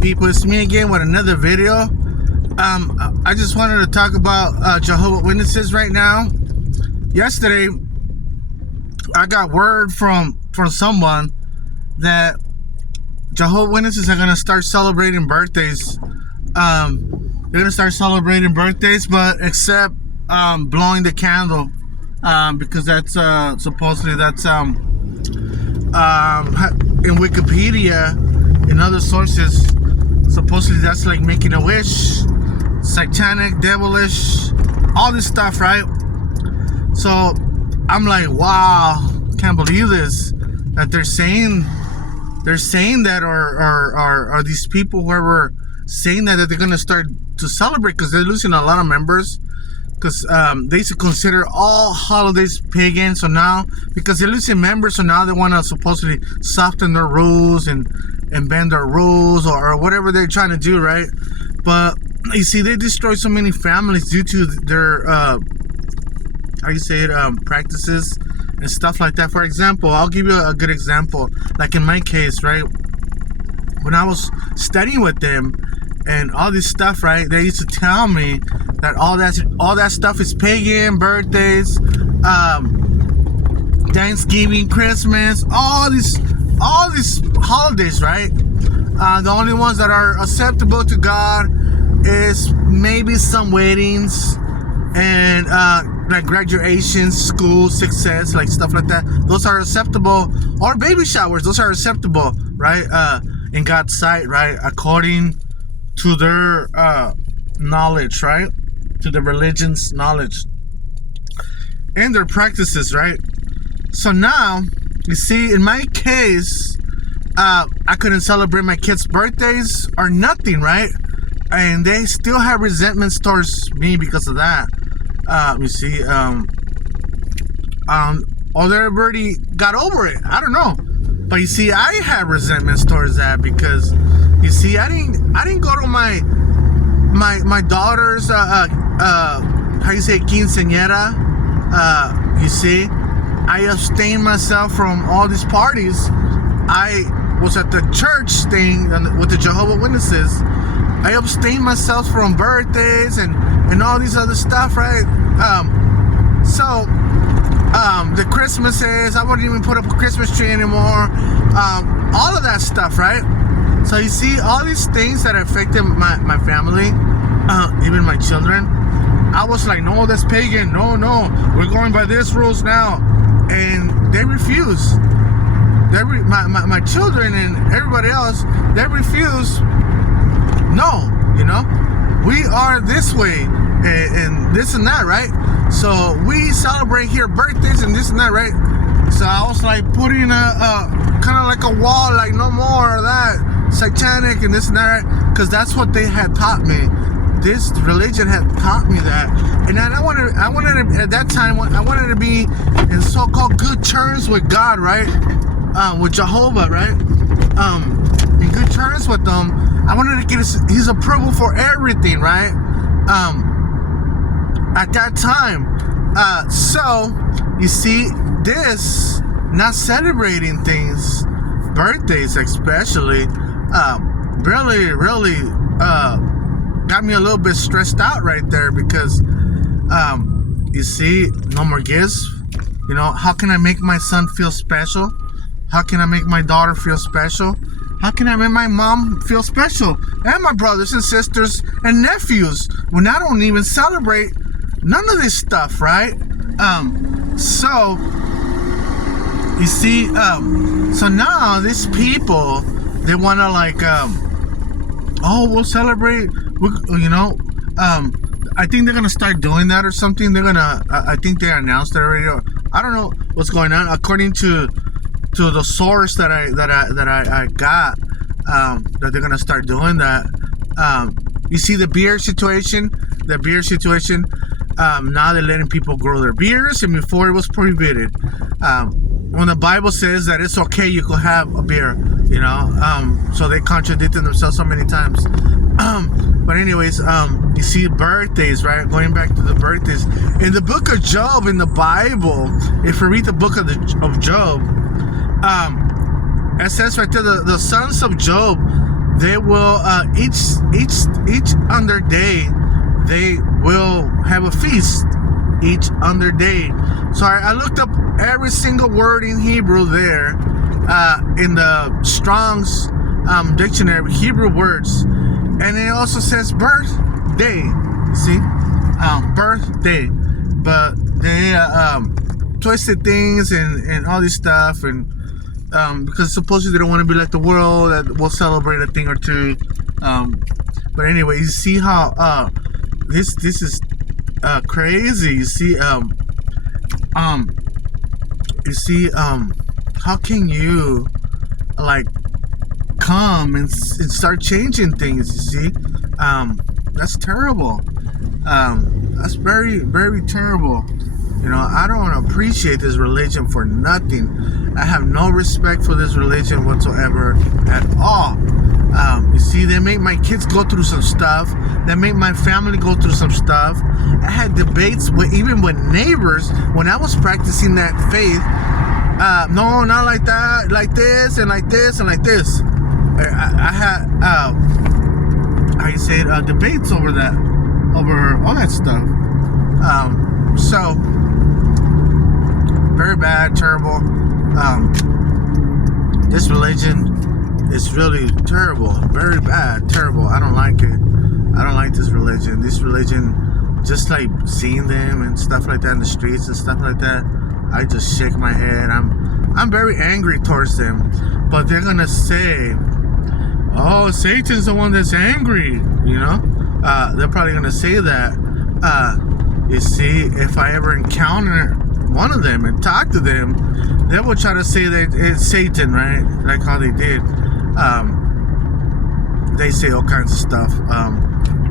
people? It's me again with another video. I just wanted to talk about Jehovah Witnesses right now. Yesterday, I got word from someone that Jehovah Witnesses are gonna start celebrating birthdays. They're gonna start celebrating birthdays, but except blowing the candle, because that's supposedly that's in Wikipedia, in other sources, supposedly that's like making a wish, satanic, devilish, all this stuff, right? So I'm like, wow, can't believe this, that they're saying that, or these people, whoever, saying that they're gonna start to celebrate, because they're losing a lot of members, because they used to consider all holidays pagan. So now, because they're losing members, so now they want to supposedly soften their rules and bend their rules, or whatever they're trying to do, right? But you see, they destroy so many families due to their practices and stuff like that. For example, I'll give you a good example. Like in my case, right, when I was studying with them and all this stuff, right, they used to tell me that all that stuff is pagan, birthdays, Thanksgiving, Christmas, all these holidays, right? The only ones that are acceptable to God is maybe some weddings and like graduations, school success, like stuff like that. Those are acceptable, or baby showers. Those are acceptable, right? In God's sight, right? According to their knowledge, right? To the religion's knowledge and their practices, right? So now, you see, in my case, I couldn't celebrate my kids' birthdays or nothing, right? And they still have resentments towards me because of that. You see, or everybody got over it. I don't know, but you see, I have resentments towards that, because you see, I didn't go to my daughter's how you say, quinceañera. You see, I abstained myself from all these parties. I was at the church thing with the Jehovah Witnesses. I abstained myself from birthdays and all these other stuff, right? The Christmases, I wouldn't even put up a Christmas tree anymore. All of that stuff, right? So you see, all these things that affected my family, even my children, I was like, no, that's pagan. No, we're going by these rules now. And they refuse. My children and everybody else, they refuse. No, we are this way and this and that, right? So we celebrate here birthdays and this and that, right? So I was like putting a kind of like a wall, like no more of that, satanic and this and that, right? Because that's what they had taught me. This religion had taught me that, and I wanted to, at that time, I wanted to be in so-called good terms with God, right? With Jehovah, right? In good terms with them. I wanted to get his approval for everything, right? At that time. So you see, this not celebrating things, birthdays especially, really got me a little bit stressed out right there, because you see, no more gifts. How can I make my son feel special? How can I make my daughter feel special? How can I make my mom feel special? And my brothers and sisters and nephews, when I don't even celebrate none of this stuff, right? So you see, so now these people, they want to like, we'll celebrate. I think they're gonna start doing that or something. I think they announced it already. I don't know what's going on. According to the source that I got, that they're gonna start doing that. You see the beer situation. Now they're letting people grow their beers, and before it was prohibited. When the Bible says that it's okay, you could have a beer, so they contradicted themselves so many times. But anyways, you see birthdays, right? Going back to the birthdays. In the book of Job, in the Bible, if you read the book of Job, it says right there, the sons of Job they will each on their day, they will have a feast each on their day. So I looked up every single word in Hebrew there in the Strong's dictionary, Hebrew words, and it also says birthday. See, birthday, but they twisted things and all this stuff, and because supposedly they don't want to be like the world that will celebrate a thing or two. But anyway, you see how this is crazy. You see how can you like come and start changing things? You see, that's terrible. That's very, very terrible. You know, I don't appreciate this religion for nothing. I have no respect for this religion whatsoever at all. You see, they make my kids go through some stuff. They make my family go through some stuff. I had debates even with neighbors when I was practicing that faith. No, not like that, like this and like this and like this. I had, how you say it, debates over that, over all that stuff. So, very bad, terrible. This religion is really terrible, very bad, terrible. I don't like it. I don't like this religion. This religion, just like seeing them and stuff like that in the streets and stuff like that, I just shake my head. I'm very angry towards them. But they're gonna say, "Oh, Satan's the one that's angry," you know? They're probably gonna say that. You see, if I ever encounter one of them and talk to them, they will try to say that it's Satan, right? Like how they did. They say all kinds of stuff.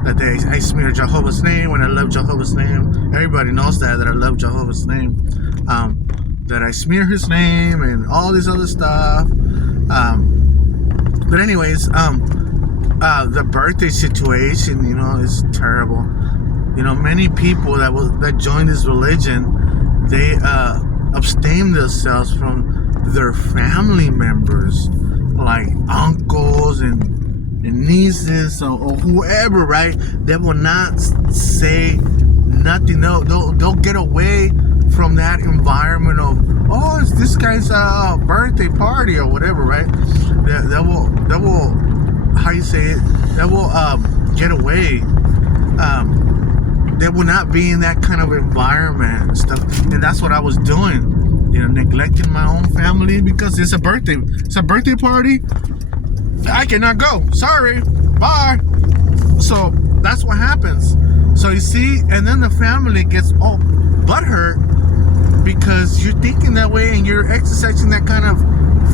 That I smear Jehovah's name when I love Jehovah's name. Everybody knows that I love Jehovah's name. That I smear his name and all this other stuff. But anyways, the birthday situation, you know, is terrible. You know, many people that join this religion, they abstain themselves from their family members, like uncles and nieces or whoever, right? They will not say nothing. They'll get away from that environment of, oh, it's this guy's birthday party or whatever, right? They will how you say it? They will get away. They will not be in that kind of environment and stuff. And that's what I was doing, you know, neglecting my own family because it's a birthday. It's a birthday party. I cannot go. Sorry. Bye. So that's what happens. So you see, and then the family gets all butthurt because you're thinking that way and you're exercising that kind of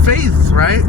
faith, right?